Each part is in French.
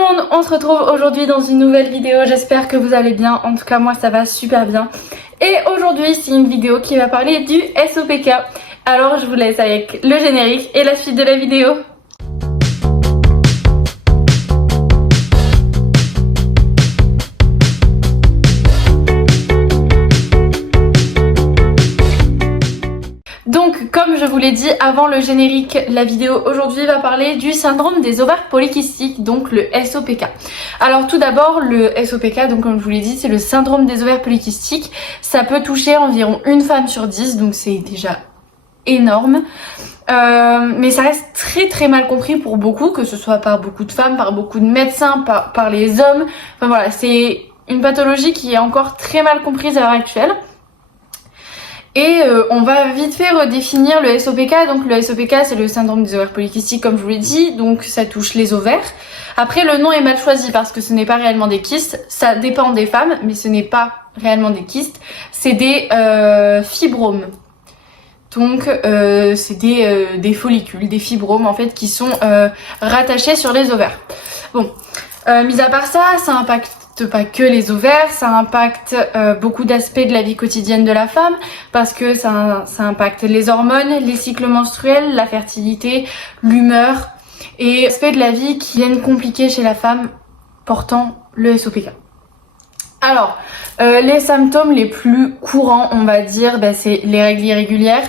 monde, on se retrouve aujourd'hui dans une nouvelle vidéo, j'espère que vous allez bien, en tout cas moi ça va super bien. Et aujourd'hui c'est une vidéo qui va parler du SOPK, alors je vous laisse avec le générique et la suite de la vidéo. Donc comme je vous l'ai dit avant le générique, la vidéo aujourd'hui va parler du syndrome des ovaires polykystiques, donc le SOPK. Alors tout d'abord le SOPK, donc comme je vous l'ai dit, c'est le syndrome des ovaires polykystiques. Ça peut toucher environ une femme sur 10, donc c'est déjà énorme. Mais ça reste très mal compris pour beaucoup, que ce soit par beaucoup de femmes, par beaucoup de médecins, par les hommes. Enfin voilà, c'est une pathologie qui est encore très mal comprise à l'heure actuelle. Et on va vite fait redéfinir le SOPK. Donc le SOPK c'est le syndrome des ovaires polykystiques comme je vous l'ai dit, donc ça touche les ovaires. Après le nom est mal choisi parce que ce n'est pas réellement des kystes, ça dépend des femmes mais ce n'est pas réellement des kystes, c'est des fibromes. Donc c'est des follicules, des fibromes en fait qui sont rattachés sur les ovaires. Bon, mis à part ça, ça impacte pas que les ovaires, ça impacte beaucoup d'aspects de la vie quotidienne de la femme parce que ça impacte les hormones, les cycles menstruels, la fertilité, l'humeur et aspects de la vie qui viennent compliquer chez la femme portant le SOPK. Alors, les symptômes les plus courants, on va dire, c'est les règles irrégulières,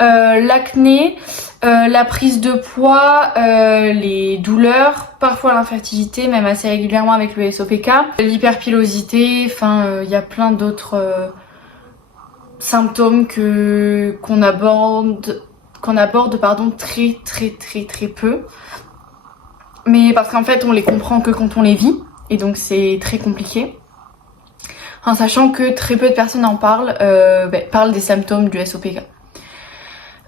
l'acné, la prise de poids, les douleurs, parfois l'infertilité, même assez régulièrement avec le SOPK, l'hyperpilosité, enfin il y a plein d'autres symptômes qu'on aborde très peu. Mais parce qu'en fait on les comprend que quand on les vit, et donc c'est très compliqué. En sachant que très peu de personnes en parlent, parlent des symptômes du SOPK.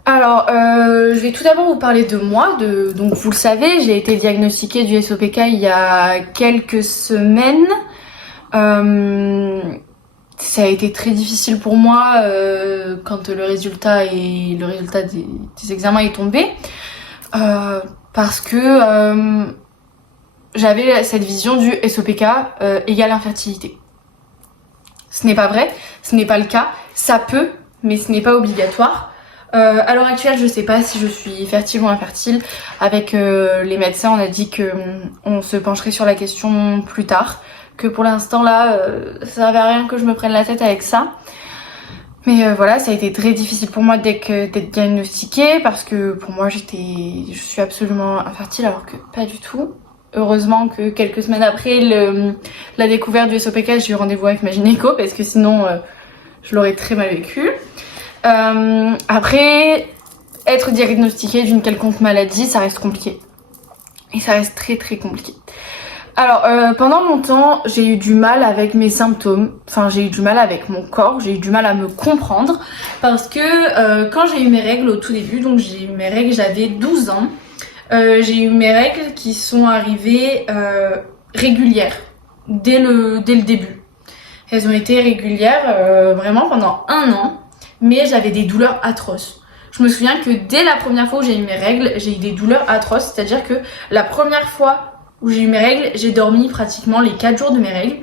Alors, je vais tout d'abord vous parler de moi. Donc vous le savez, j'ai été diagnostiquée du SOPK il y a quelques semaines. Ça a été très difficile pour moi quand le résultat des examens est tombé. Parce que j'avais cette vision du SOPK égale infertilité. Ce n'est pas vrai, ce n'est pas le cas. Ça peut, mais ce n'est pas obligatoire. À l'heure actuelle, je sais pas si je suis fertile ou infertile. Avec les médecins, on a dit que on se pencherait sur la question plus tard. Que pour l'instant là, ça servait à rien que je me prenne la tête avec ça. Mais voilà, ça a été très difficile pour moi d'être diagnostiquée parce que pour moi je suis absolument infertile alors que pas du tout. Heureusement que quelques semaines après la découverte du SOPK, j'ai eu rendez-vous avec ma gynéco parce que sinon je l'aurais très mal vécu. Après, être diagnostiqué d'une quelconque maladie, ça reste compliqué. Et ça reste très compliqué. Alors, pendant longtemps, j'ai eu du mal avec mes symptômes. Enfin, j'ai eu du mal avec mon corps, j'ai eu du mal à me comprendre. Parce que quand j'ai eu mes règles au tout début, donc j'ai eu mes règles, j'avais 12 ans. J'ai eu mes règles qui sont arrivées régulières, dès le début. Elles ont été régulières vraiment pendant 1 an. Mais j'avais des douleurs atroces. Je me souviens que dès la première fois où j'ai eu mes règles, j'ai eu des douleurs atroces. C'est-à-dire que la première fois où j'ai eu mes règles, j'ai dormi pratiquement les 4 jours de mes règles.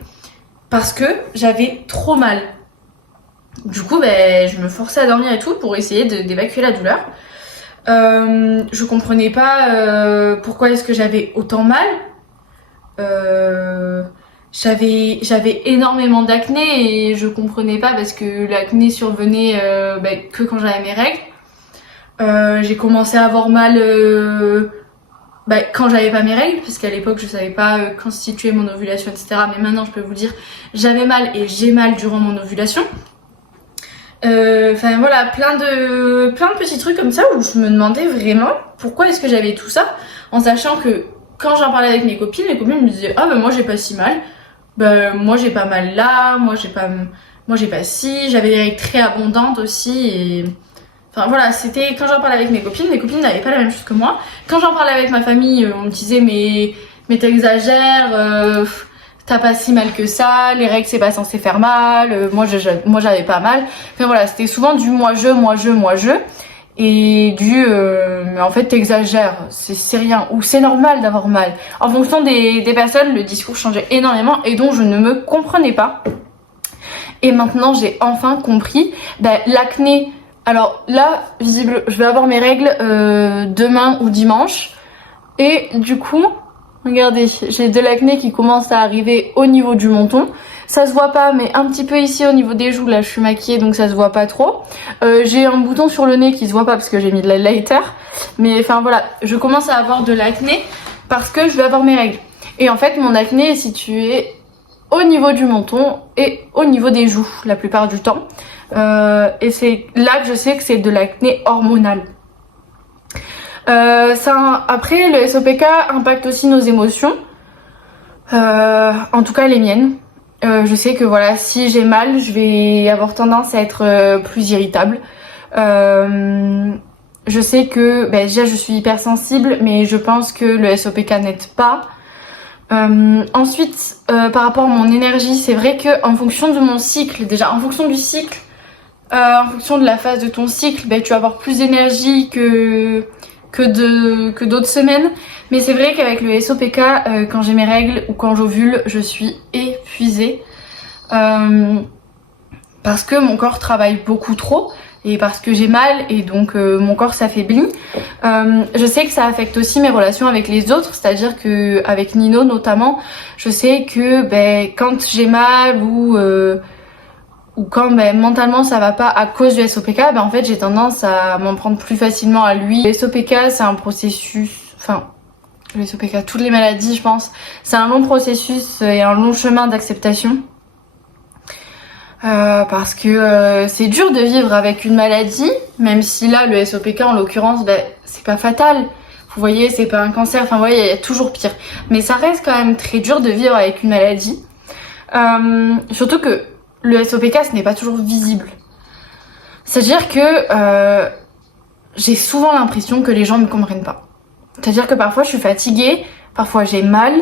Parce que j'avais trop mal. Du coup, je me forçais à dormir et tout pour essayer d'évacuer la douleur. Je comprenais pas pourquoi est-ce que j'avais autant mal. J'avais énormément d'acné et je comprenais pas parce que l'acné survenait que quand j'avais mes règles. J'ai commencé à avoir mal quand j'avais pas mes règles, parce qu'à l'époque je savais pas constituer mon ovulation, etc. Mais maintenant je peux vous dire, j'avais mal et j'ai mal durant mon ovulation. Enfin voilà, plein de petits trucs comme ça où je me demandais vraiment pourquoi est-ce que j'avais tout ça, en sachant que quand j'en parlais avec mes copines me disaient ah moi j'ai pas si mal. Moi j'ai pas mal là, moi j'ai pas si, j'avais des règles très abondantes aussi et enfin voilà, c'était quand j'en parlais avec mes copines n'avaient pas la même chose que moi. Quand j'en parlais avec ma famille, on me disait mais t'exagères, t'as pas si mal que ça, les règles c'est pas censé faire mal, moi j'avais pas mal. Enfin voilà, c'était souvent du moi je. et mais en fait t'exagères, c'est rien, ou c'est normal d'avoir mal. En fonction des personnes, le discours changeait énormément et donc je ne me comprenais pas. Et maintenant j'ai enfin compris, l'acné, alors là, visible, je vais avoir mes règles demain ou dimanche. Et du coup, regardez, j'ai de l'acné qui commence à arriver au niveau du menton. Ça se voit pas, mais un petit peu ici au niveau des joues, là je suis maquillée donc ça se voit pas trop. J'ai un bouton sur le nez qui se voit pas parce que j'ai mis de l'highlighter. Mais enfin voilà, je commence à avoir de l'acné parce que je vais avoir mes règles. Et en fait, mon acné est situé au niveau du menton et au niveau des joues la plupart du temps. Et c'est là que je sais que c'est de l'acné hormonal. Après, le SOPK impacte aussi nos émotions, en tout cas les miennes. Je sais que voilà, si j'ai mal, je vais avoir tendance à être plus irritable. Je sais que déjà je suis hypersensible, mais je pense que le SOPK n'aide pas. Ensuite, par rapport à mon énergie, c'est vrai que en fonction de mon cycle, déjà en fonction du cycle, en fonction de la phase de ton cycle, tu vas avoir plus d'énergie que d'autres semaines. Mais c'est vrai qu'avec le SOPK, quand j'ai mes règles ou quand j'ovule, je suis épuisée. Parce que mon corps travaille beaucoup trop et parce que j'ai mal et donc mon corps s'affaiblit. Je sais que ça affecte aussi mes relations avec les autres, c'est-à-dire que avec Nino notamment, je sais que quand j'ai mal ou quand mentalement ça va pas à cause du SOPK, en fait j'ai tendance à m'en prendre plus facilement à lui. Le SOPK c'est un processus, le SOPK, toutes les maladies je pense, c'est un long processus et un long chemin d'acceptation. Parce que c'est dur de vivre avec une maladie, même si là le SOPK en l'occurrence c'est pas fatal. Vous voyez, c'est pas un cancer, enfin vous voyez, il y a toujours pire. Mais ça reste quand même très dur de vivre avec une maladie. Surtout que le SOPK ce n'est pas toujours visible. C'est-à-dire que j'ai souvent l'impression que les gens ne me comprennent pas. C'est-à-dire que parfois je suis fatiguée, parfois j'ai mal,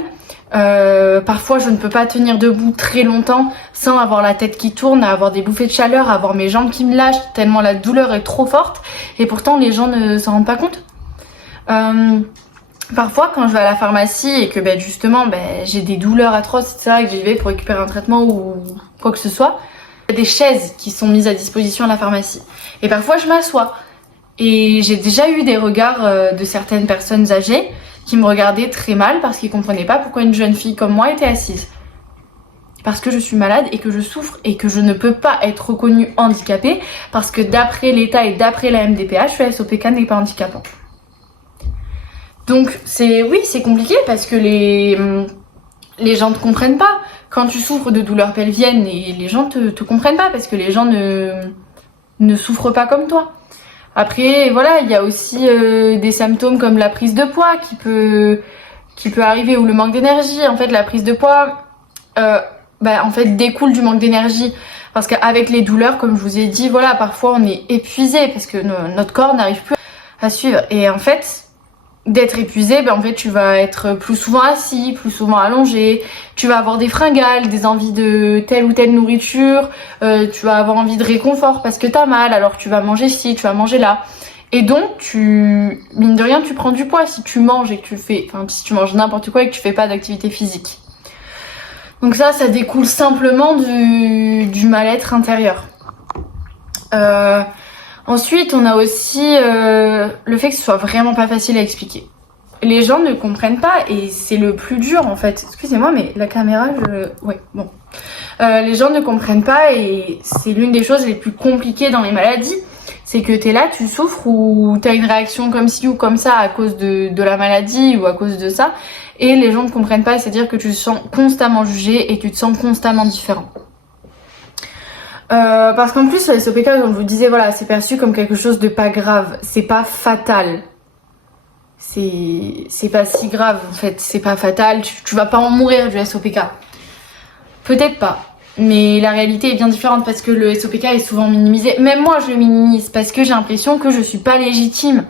parfois je ne peux pas tenir debout très longtemps sans avoir la tête qui tourne, avoir des bouffées de chaleur, avoir mes jambes qui me lâchent tellement la douleur est trop forte et pourtant les gens ne s'en rendent pas compte. Parfois quand je vais à la pharmacie et que justement j'ai des douleurs atroces, etc., et que j'y vais pour récupérer un traitement ou quoi que ce soit, il y a des chaises qui sont mises à disposition à la pharmacie. Et parfois je m'assois. Et j'ai déjà eu des regards de certaines personnes âgées qui me regardaient très mal parce qu'ils comprenaient pas pourquoi une jeune fille comme moi était assise. Parce que je suis malade et que je souffre et que je ne peux pas être reconnue handicapée parce que d'après l'État et d'après la MDPH, le SOPK n'est pas handicapant. Donc c'est compliqué parce que les gens ne comprennent pas. Quand tu souffres de douleurs pelviennes, et les gens te comprennent pas parce que les gens ne souffrent pas comme toi. Après voilà, il y a aussi des symptômes comme la prise de poids qui peut arriver ou le manque d'énergie. En fait la prise de poids en fait découle du manque d'énergie parce qu'avec les douleurs, comme je vous ai dit, voilà, parfois on est épuisé parce que notre corps n'arrive plus à suivre. Et en fait d'être épuisé, en fait tu vas être plus souvent assis, plus souvent allongé, tu vas avoir des fringales, des envies de telle ou telle nourriture, tu vas avoir envie de réconfort parce que t'as mal, alors tu vas manger ci, tu vas manger là. Et donc mine de rien tu prends du poids si tu manges et que si tu manges n'importe quoi et que tu fais pas d'activité physique. Donc ça découle simplement du mal-être intérieur. Ensuite, on a aussi le fait que ce soit vraiment pas facile à expliquer. Les gens ne comprennent pas et c'est le plus dur en fait. Excusez-moi, mais la caméra, ouais, bon. Les gens ne comprennent pas et c'est l'une des choses les plus compliquées dans les maladies. C'est que t'es là, tu souffres ou t'as une réaction comme ci ou comme ça à cause de la maladie ou à cause de ça. Et les gens ne comprennent pas, c'est-à-dire que tu te sens constamment jugé et tu te sens constamment différent. Parce qu'en plus le SOPK, comme je vous disais, voilà, c'est perçu comme quelque chose de pas grave, c'est pas fatal. C'est pas si grave en fait, c'est pas fatal, tu vas pas en mourir du SOPK. Peut-être pas, mais la réalité est bien différente parce que le SOPK est souvent minimisé. Même moi je le minimise parce que j'ai l'impression que je suis pas légitime.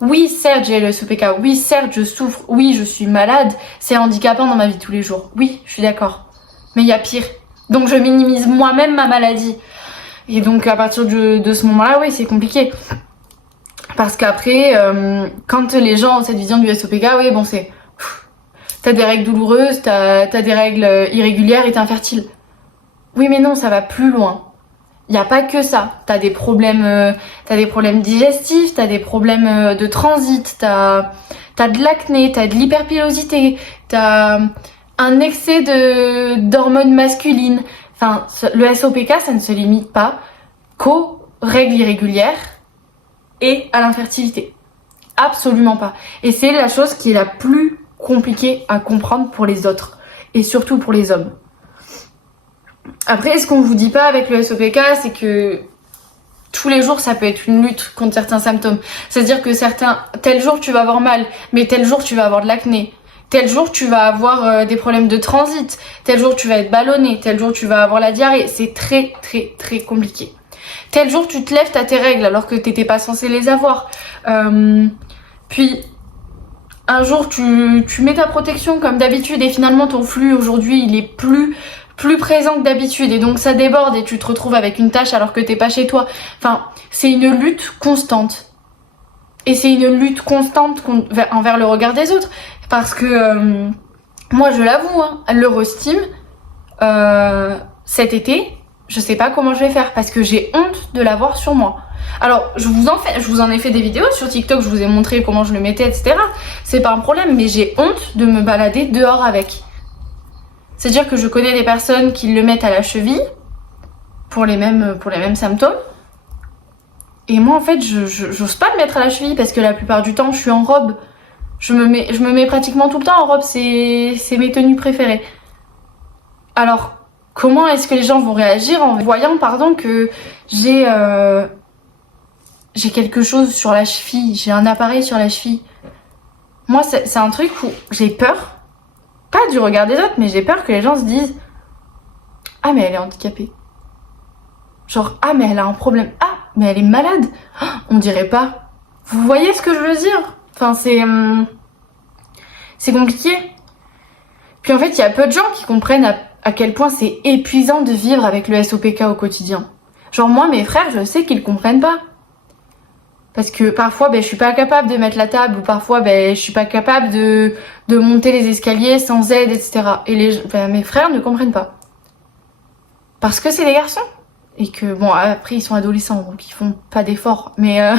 Oui certes j'ai le SOPK, oui certes je souffre, oui je suis malade, c'est handicapant dans ma vie de tous les jours, oui je suis d'accord. Mais il y a pire. Donc je minimise moi-même ma maladie. Et donc à partir de ce moment-là, oui, c'est compliqué. Parce qu'après, quand les gens ont cette vision du SOPK, oui, bon, c'est... T'as des règles douloureuses, t'as des règles irrégulières et t'es infertile. Oui, mais non, ça va plus loin. Il n'y a pas que ça. T'as des problèmes digestifs, t'as des problèmes de transit, t'as de l'acné, t'as de l'hyperpilosité, t'as un excès d'hormones masculines. Enfin, le SOPK, ça ne se limite pas qu'aux règles irrégulières et à l'infertilité. Absolument pas. Et c'est la chose qui est la plus compliquée à comprendre pour les autres. Et surtout pour les hommes. Après, ce qu'on vous dit pas avec le SOPK, c'est que tous les jours, ça peut être une lutte contre certains symptômes. C'est-à-dire que tel jour, tu vas avoir mal, mais tel jour, tu vas avoir de l'acné. Tel jour, tu vas avoir des problèmes de transit. Tel jour, tu vas être ballonné. Tel jour, tu vas avoir la diarrhée. C'est très, très, très compliqué. Tel jour, tu te lèves, t'as tes règles alors que t'étais pas censé les avoir. Puis, un jour, tu mets ta protection comme d'habitude et finalement, ton flux aujourd'hui, il est plus présent que d'habitude et donc ça déborde et tu te retrouves avec une tache alors que t'es pas chez toi. Enfin, c'est une lutte constante. Et c'est une lutte constante envers le regard des autres. Parce que, moi je l'avoue, hein, l'Eurostime, cet été, je sais pas comment je vais faire parce que j'ai honte de l'avoir sur moi. Alors, je vous en ai fait des vidéos sur TikTok, je vous ai montré comment je le mettais, etc. C'est pas un problème, mais j'ai honte de me balader dehors avec. C'est-à-dire que je connais des personnes qui le mettent à la cheville pour les mêmes symptômes. Et moi, en fait, j'ose pas le mettre à la cheville parce que la plupart du temps, je suis en robe. Je me mets pratiquement tout le temps en robe, c'est mes tenues préférées. Alors, comment est-ce que les gens vont réagir en voyant, que j'ai quelque chose sur la cheville, j'ai un appareil sur la cheville. Moi, c'est un truc où j'ai peur. Pas du regard des autres, mais j'ai peur que les gens se disent « Ah, mais elle est handicapée. » Genre « Ah, mais elle a un problème. Ah, mais elle est malade. Oh, on dirait pas. » Vous voyez ce que je veux dire? Enfin, c'est compliqué. Puis en fait, il y a peu de gens qui comprennent à quel point c'est épuisant de vivre avec le SOPK au quotidien. Genre moi, mes frères, je sais qu'ils comprennent pas. Parce que parfois, je suis pas capable de mettre la table ou parfois, je suis pas capable de monter les escaliers sans aide, etc. Et mes frères ne comprennent pas. Parce que c'est des garçons. Et que, bon, après, ils sont adolescents, donc ils font pas d'efforts. Mais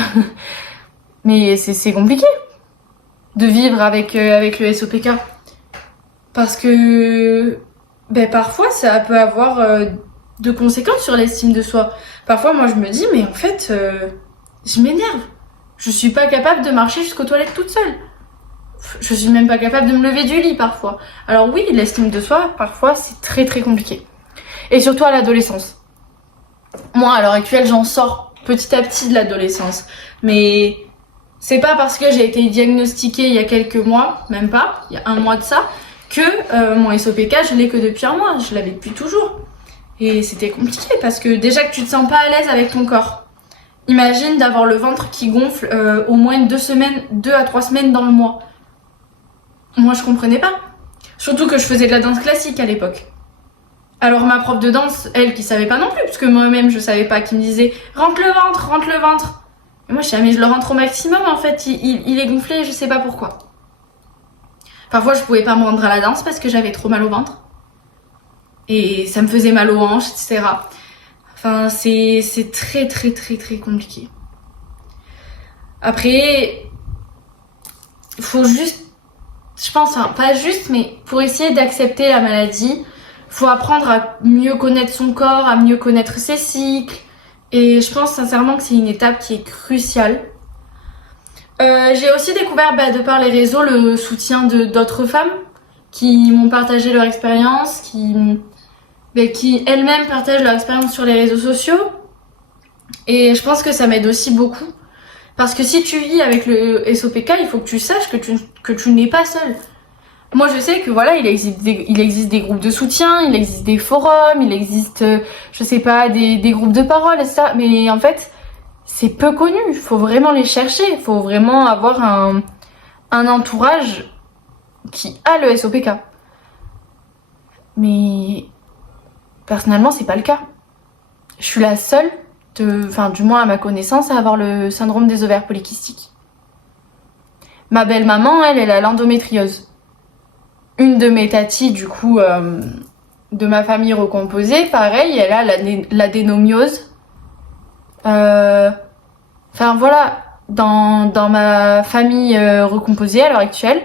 c'est compliqué de vivre avec le SOPK. Parce que, parfois, ça peut avoir de conséquences sur l'estime de soi. Parfois, moi, je me dis, mais en fait... je m'énerve. Je suis pas capable de marcher jusqu'aux toilettes toute seule. Je suis même pas capable de me lever du lit parfois. Alors oui, l'estime de soi, parfois, c'est très très compliqué. Et surtout à l'adolescence. Moi, à l'heure actuelle, j'en sors petit à petit de l'adolescence. Mais c'est pas parce que j'ai été diagnostiquée il y a quelques mois, même pas, il y a un mois de ça, que mon SOPK, je l'ai que depuis un mois. Je l'avais depuis toujours. Et c'était compliqué parce que déjà que tu te sens pas à l'aise avec ton corps. Imagine d'avoir le ventre qui gonfle au moins 2 à 3 semaines dans le mois. Moi, je comprenais pas. Surtout que je faisais de la danse classique à l'époque. Alors ma prof de danse, elle qui savait pas non plus, parce que moi-même je savais pas, qui me disait « rentre le ventre, rentre le ventre ». Et moi je savais, mais je le rentre au maximum en fait, il est gonflé, je sais pas pourquoi. Parfois je pouvais pas me rendre à la danse parce que j'avais trop mal au ventre. Et ça me faisait mal aux hanches, etc. Enfin, c'est très très très très compliqué. Après, faut juste, je pense, enfin, pas juste, mais pour essayer d'accepter la maladie, faut apprendre à mieux connaître son corps, à mieux connaître ses cycles. Et je pense sincèrement que c'est une étape qui est cruciale. J'ai aussi découvert, de par les réseaux, le soutien d'autres femmes qui m'ont partagé leur expérience, qui elles-mêmes partagent leur expérience sur les réseaux sociaux. Et je pense que ça m'aide aussi beaucoup. Parce que si tu vis avec le SOPK, il faut que tu saches que tu n'es pas seule. Moi, je sais que voilà, il existe des groupes de soutien, il existe des forums, il existe, je sais pas, des groupes de parole, etc. Mais en fait, c'est peu connu. Il faut vraiment les chercher. Il faut vraiment avoir un entourage qui a le SOPK. Mais personnellement, c'est pas le cas. Je suis la seule enfin du moins à ma connaissance, à avoir le syndrome des ovaires polykystiques. Ma belle-maman, elle a l'endométriose. Une de mes tatis, du coup, de ma famille recomposée, pareil, elle a l'adénomiose. Enfin voilà, dans ma famille recomposée à l'heure actuelle,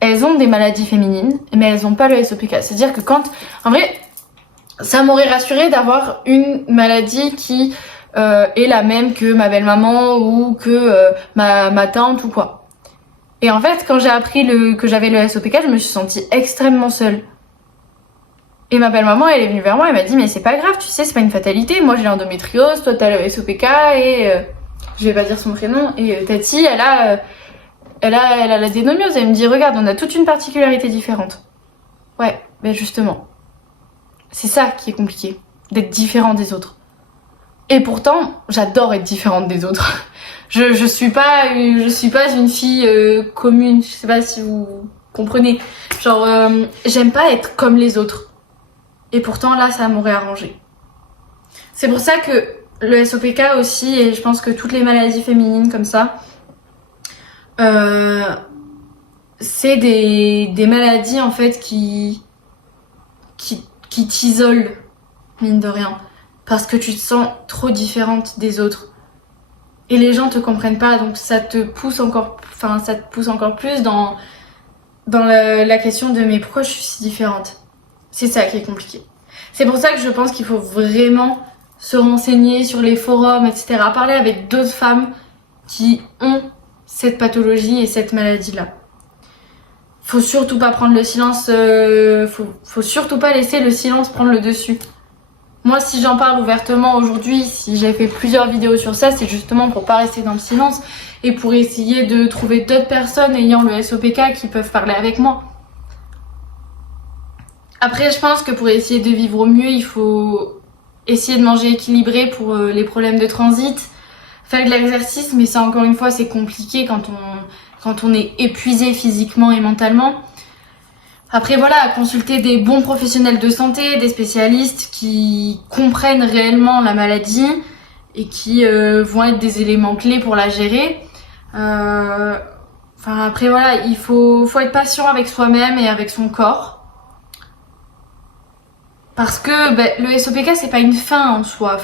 elles ont des maladies féminines, mais elles n'ont pas le SOPK. C'est-à-dire que en vrai, ça m'aurait rassurée d'avoir une maladie qui est la même que ma belle-maman ou que ma tante ou quoi. Et en fait, quand j'ai appris que j'avais le SOPK, je me suis sentie extrêmement seule. Et ma belle-maman, elle est venue vers moi, elle m'a dit mais c'est pas grave, tu sais, c'est pas une fatalité. Moi j'ai l'endométriose, toi t'as le SOPK et je vais pas dire son prénom. Et Tati, elle a la dénomiose. Elle me dit regarde, on a toute une particularité différente. Ouais, ben justement, c'est ça qui est compliqué, d'être différent des autres. Et pourtant, j'adore être différente des autres. Je suis pas une fille commune. Je sais pas si vous comprenez. Genre, j'aime pas être comme les autres. Et pourtant, là, ça m'aurait arrangé. C'est pour ça que le SOPK aussi, et je pense que toutes les maladies féminines comme ça, c'est des maladies en fait qui t'isolent, mine de rien. Parce que tu te sens trop différente des autres. Et les gens te comprennent pas, donc ça te pousse encore plus dans la question de mais pourquoi je suis si différente? C'est ça qui est compliqué. C'est pour ça que je pense qu'il faut vraiment se renseigner sur les forums, etc. Parler avec d'autres femmes qui ont cette pathologie et cette maladie-là. Faut surtout pas prendre le silence, faut surtout pas laisser le silence prendre le dessus. Moi, si j'en parle ouvertement aujourd'hui, si j'ai fait plusieurs vidéos sur ça, c'est justement pour pas rester dans le silence et pour essayer de trouver d'autres personnes ayant le SOPK qui peuvent parler avec moi. Après, je pense que pour essayer de vivre au mieux, il faut essayer de manger équilibré pour les problèmes de transit, faire de l'exercice, mais ça encore une fois c'est compliqué quand on est épuisé physiquement et mentalement. Après voilà, consulter des bons professionnels de santé, des spécialistes qui comprennent réellement la maladie et qui vont être des éléments clés pour la gérer. Après voilà, il faut être patient avec soi-même et avec son corps. Parce que le SOPK c'est pas une fin en soi,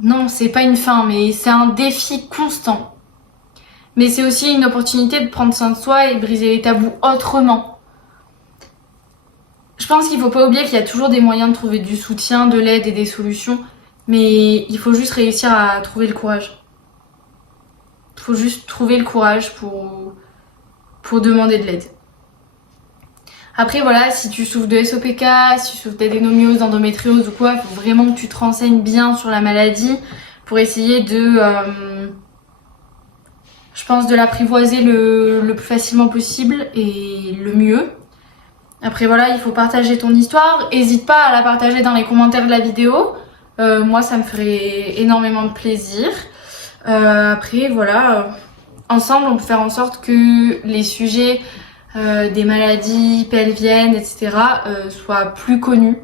non c'est pas une fin mais c'est un défi constant. Mais c'est aussi une opportunité de prendre soin de soi et de briser les tabous autrement. Je pense qu'il faut pas oublier qu'il y a toujours des moyens de trouver du soutien, de l'aide et des solutions, mais il faut juste réussir à trouver le courage. Il faut juste trouver le courage pour demander de l'aide. Après voilà, si tu souffres de SOPK, si tu souffres d'adénomiose, d'endométriose ou quoi, il faut vraiment que tu te renseignes bien sur la maladie pour essayer de, je pense, de l'apprivoiser le plus facilement possible et le mieux. Après voilà, il faut partager ton histoire, n'hésite pas à la partager dans les commentaires de la vidéo, moi ça me ferait énormément de plaisir. Après voilà, ensemble on peut faire en sorte que les sujets des maladies pelviennes, etc. Soient plus connus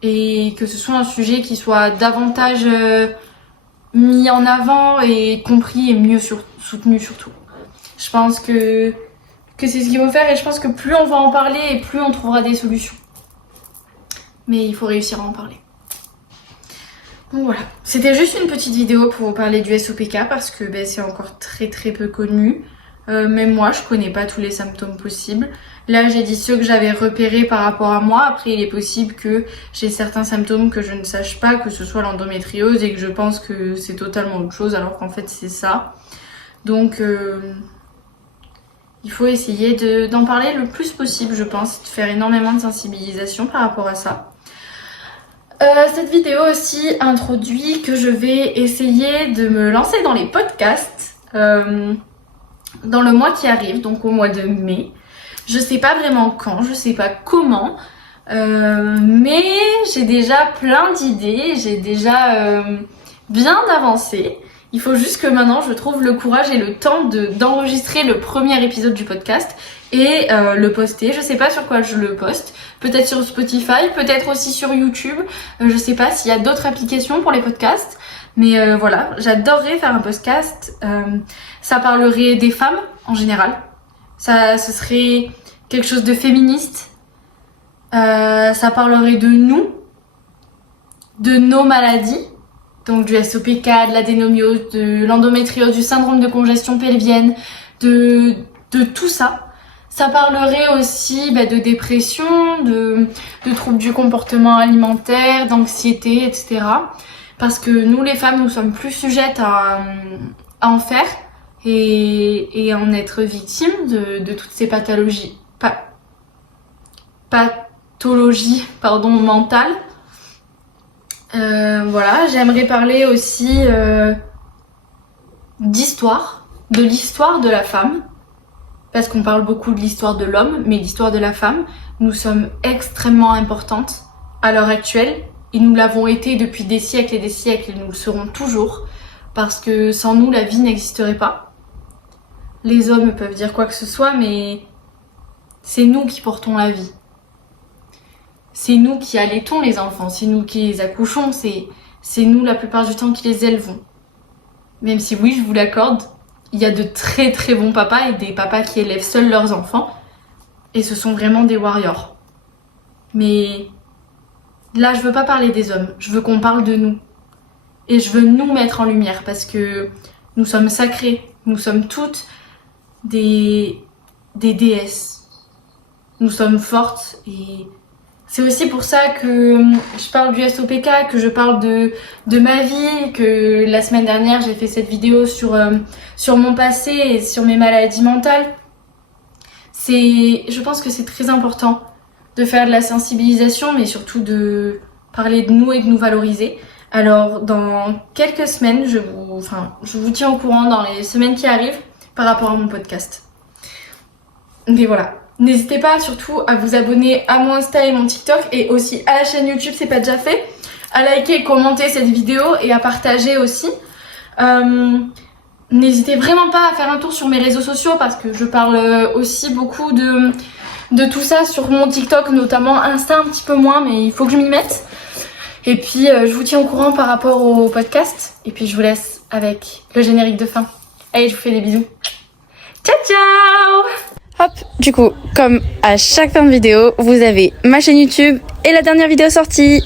et que ce soit un sujet qui soit davantage mis en avant et compris et mieux soutenu surtout. Je pense que c'est ce qu'il faut faire et je pense que plus on va en parler et plus on trouvera des solutions. Mais il faut réussir à en parler. Donc voilà, c'était juste une petite vidéo pour vous parler du SOPK parce que c'est encore très peu connu. Même moi je connais pas tous les symptômes possibles. Là j'ai dit ceux que j'avais repérés par rapport à moi. Après il est possible que j'ai certains symptômes que je ne sache pas, que ce soit l'endométriose et que je pense que c'est totalement autre chose alors qu'en fait c'est ça. Donc il faut essayer d'en parler le plus possible je pense, de faire énormément de sensibilisation par rapport à ça. Cette vidéo aussi introduit que je vais essayer de me lancer dans les podcasts dans le mois qui arrive, donc au mois de mai. Je sais pas vraiment quand, je sais pas comment, mais j'ai déjà plein d'idées, j'ai déjà bien avancé. Il faut juste que maintenant je trouve le courage et le temps d'enregistrer le premier épisode du podcast et le poster. Je sais pas sur quoi je le poste. Peut-être sur Spotify, peut-être aussi sur YouTube. Je sais pas s'il y a d'autres applications pour les podcasts. Mais voilà, j'adorerais faire un podcast. Ça parlerait des femmes en général. Ce serait quelque chose de féministe. Ça parlerait de nous, de nos maladies. Donc du SOPK, de l'adénomiose, de l'endométriose, du syndrome de congestion pelvienne, de tout ça. Ça parlerait aussi de dépression, de troubles du comportement alimentaire, d'anxiété, etc. Parce que nous les femmes, nous sommes plus sujettes à en faire et à en être victimes de toutes ces pathologies, mentales. Voilà, j'aimerais parler aussi d'histoire, de l'histoire de la femme, parce qu'on parle beaucoup de l'histoire de l'homme, mais l'histoire de la femme, nous sommes extrêmement importantes à l'heure actuelle, et nous l'avons été depuis des siècles et nous le serons toujours, parce que sans nous, la vie n'existerait pas. Les hommes peuvent dire quoi que ce soit, mais c'est nous qui portons la vie. C'est nous qui allaitons les enfants, c'est nous qui les accouchons, c'est nous la plupart du temps qui les élevons. Même si oui, je vous l'accorde, il y a de très très bons papas et des papas qui élèvent seuls leurs enfants. Et ce sont vraiment des warriors. Mais là, je veux pas parler des hommes, je veux qu'on parle de nous. Et je veux nous mettre en lumière parce que nous sommes sacrés, nous sommes toutes des déesses. Nous sommes fortes et c'est aussi pour ça que je parle du SOPK, que je parle de ma vie, que la semaine dernière j'ai fait cette vidéo sur mon passé et sur mes maladies mentales. Je pense que c'est très important de faire de la sensibilisation, mais surtout de parler de nous et de nous valoriser. Alors dans quelques semaines, je vous tiens au courant dans les semaines qui arrivent par rapport à mon podcast. Mais voilà. N'hésitez pas surtout à vous abonner à mon Insta et mon TikTok et aussi à la chaîne YouTube, c'est pas déjà fait, à liker et commenter cette vidéo et à partager aussi. N'hésitez vraiment pas à faire un tour sur mes réseaux sociaux parce que je parle aussi beaucoup de tout ça sur mon TikTok, notamment Insta un petit peu moins, mais il faut que je m'y mette. Et puis je vous tiens au courant par rapport au podcast et puis je vous laisse avec le générique de fin. Allez, je vous fais des bisous. Ciao ciao! Hop, du coup, comme à chaque fin de vidéo, vous avez ma chaîne YouTube et la dernière vidéo sortie.